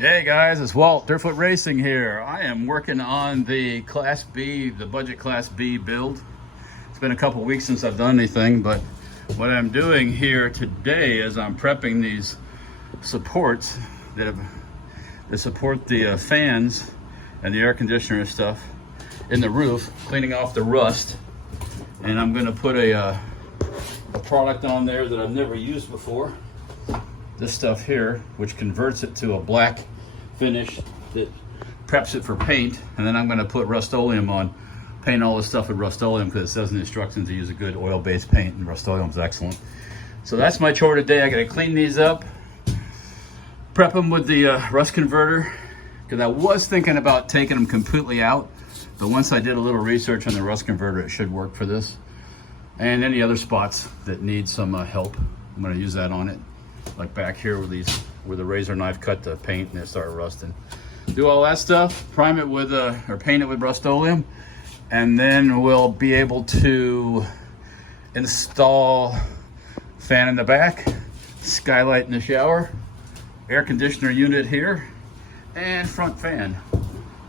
Hey guys, it's Walt, Dirtfoot Racing here. I am working on the Class B, the budget Class B build. It's been a couple weeks since I've done anything, but what I'm doing here today is I'm prepping these supports that support the fans and the air conditioner and stuff in the roof, cleaning off the rust. And I'm gonna put a product on there that I've never used before. This stuff here, which converts it to a black finish that preps it for paint. And then I'm gonna put Rust-Oleum on, paint all this stuff with Rust-Oleum because it says in the instructions to use a good oil-based paint, and Rust-Oleum is excellent. So that's my chore today. I gotta clean these up, prep them with the rust converter, because I was thinking about taking them completely out, but once I did a little research on the rust converter, it should work for this. And any other spots that need some help, I'm gonna use that on it. Like back here where the razor knife cut the paint and it started rusting. Do all that stuff, prime it with or paint it with Rust-Oleum, and then we'll be able to install fan in the back, skylight in the shower, air conditioner unit here, and front fan,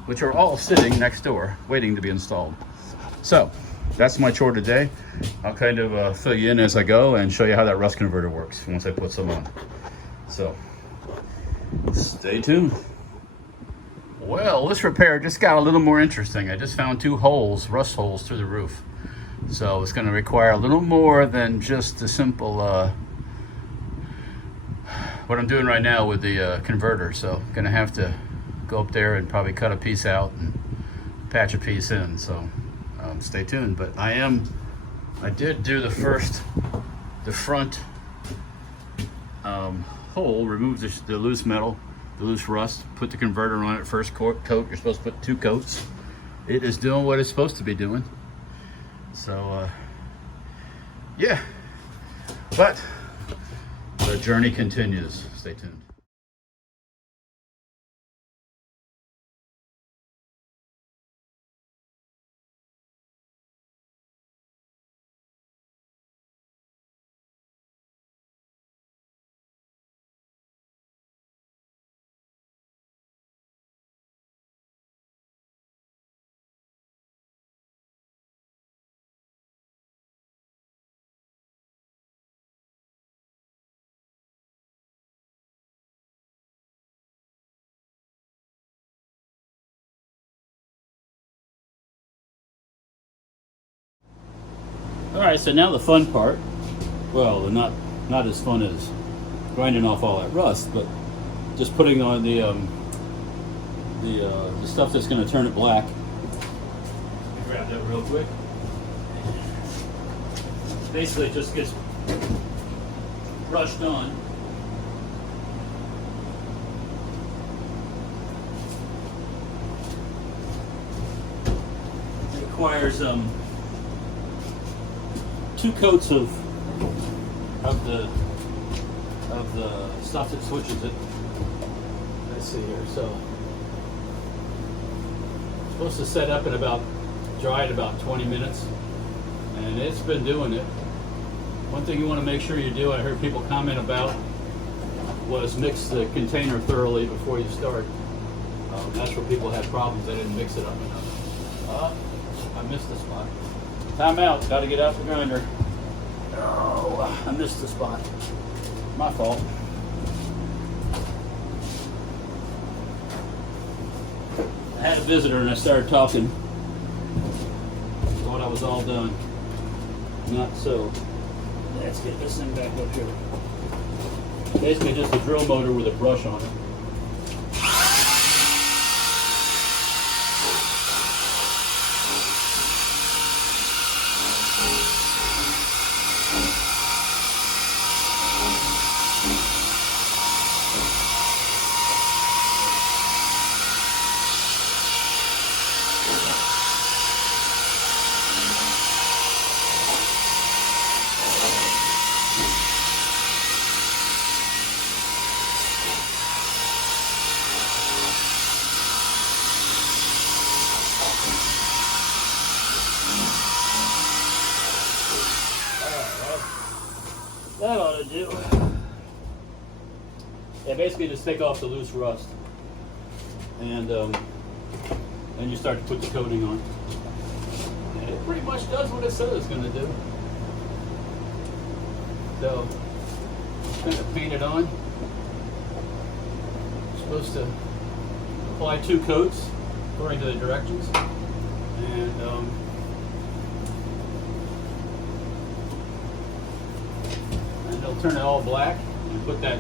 which are all sitting next door waiting to be installed. So that's my chore today. I'll kind of fill you in as I go and show you how that rust converter works once I put some on. So stay tuned. Well, this repair just got a little more interesting. I just found two holes, rust holes through the roof. So it's going to require a little more than just a simple what I'm doing right now with the converter. So I'm going to have to go up there and probably cut a piece out and patch a piece in. So stay tuned. But I did do the front hole, remove the loose metal, the loose rust, put the converter on it, first coat. You're supposed to put 2 coats. It is doing what it's supposed to be doing. So yeah, but the journey continues. Stay tuned. All right, so now the fun part. Well, not as fun as grinding off all that rust, but just putting on the stuff that's going to turn it black. Let me grab that real quick. Basically, it just gets brushed on. It requires 2 coats of the stuff that switches it. Let's see here. So it's supposed to set up and dry in about 20 minutes, and it's been doing it. One thing you want to make sure you do, I heard people comment about, was mix the container thoroughly before you start. That's where people had problems. They didn't mix it up enough. I missed the spot. Time out, got to get out the grinder. Oh, I missed the spot. My fault. I had a visitor and I started talking. Thought I was all done. Not so. Let's get this thing back up here. Basically just a drill motor with a brush on it. That ought to do. Yeah, basically just take off the loose rust. and then you start to put the coating on. And it pretty much does what it says it's going to do. So, kind of paint it on. Supposed to apply 2 coats according to the directions, and they'll turn it all black and put that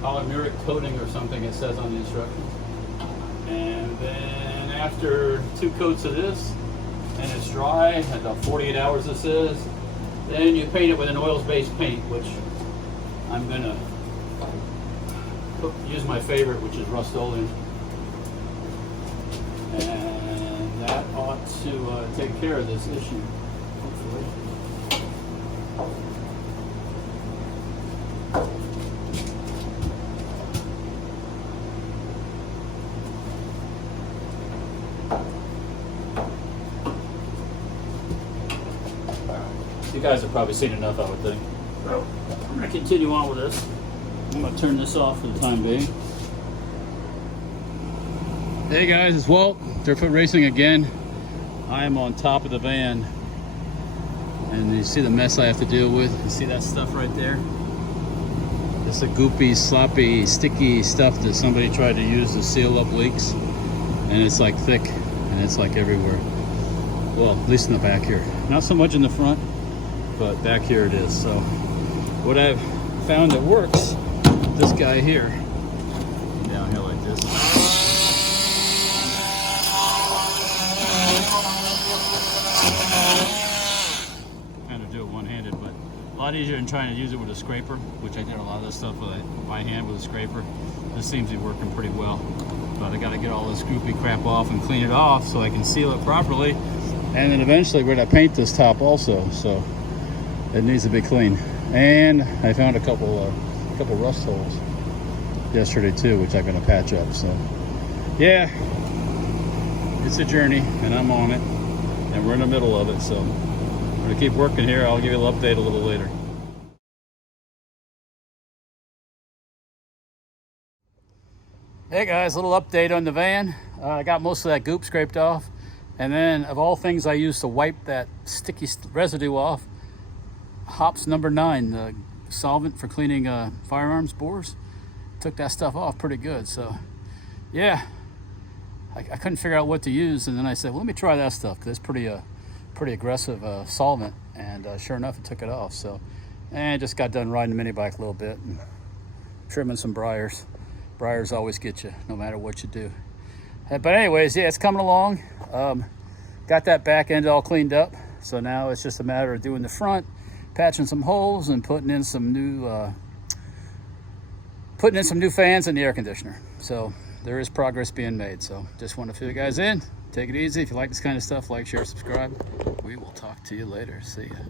polymeric coating or something it says on the instructions. And then after 2 coats of this and it's dry, about 48 hours this is, then you paint it with an oils-based paint, which I'm gonna use my favorite, which is Rust-Oleum. And that ought to take care of this issue, hopefully. You guys have probably seen enough, I would think. So I'm going to continue on with this. I'm going to turn this off for the time being. Hey guys, it's Walt, Dirtfoot Racing again. I am on top of the van, and you see the mess I have to deal with. You see that stuff right there? It's a goopy, sloppy, sticky stuff that somebody tried to use to seal up leaks, and it's like thick, and it's like everywhere. Well, at least in the back here. Not so much in the front, but back here it is. So what I've found that works, this guy here, down here like this. Kind of do it one-handed, but a lot easier than trying to use it with a scraper, which I did a lot of this stuff by hand with a scraper. This seems to be working pretty well, but I got to get all this goopy crap off and clean it off so I can seal it properly, and then eventually we're going to paint this top also, so it needs to be clean. And I found a couple rust holes yesterday too, which I'm going to patch up. So yeah, it's a journey, and I'm on it, and we're in the middle of it. So I'm going to keep working here. I'll give you an update a little later. Hey guys, a little update on the van. I got most of that goop scraped off, and then of all things I used to wipe that sticky residue off, Hops number 9, the solvent for cleaning firearms bores, took that stuff off pretty good. So yeah, I couldn't figure out what to use, and then I said, well, let me try that stuff, because it's pretty aggressive solvent, and sure enough it took it off. So, and just got done riding the mini bike a little bit and trimming some briars. Briars always get you no matter what you do. But anyways, yeah, it's coming along. Got that back end all cleaned up, so now it's just a matter of doing the front, patching some holes, and putting in some new fans in the air conditioner. So there is progress being made. So just want to fill you guys in. Take it easy. If you like this kind of stuff, like, share, subscribe. We will talk to you later. See ya.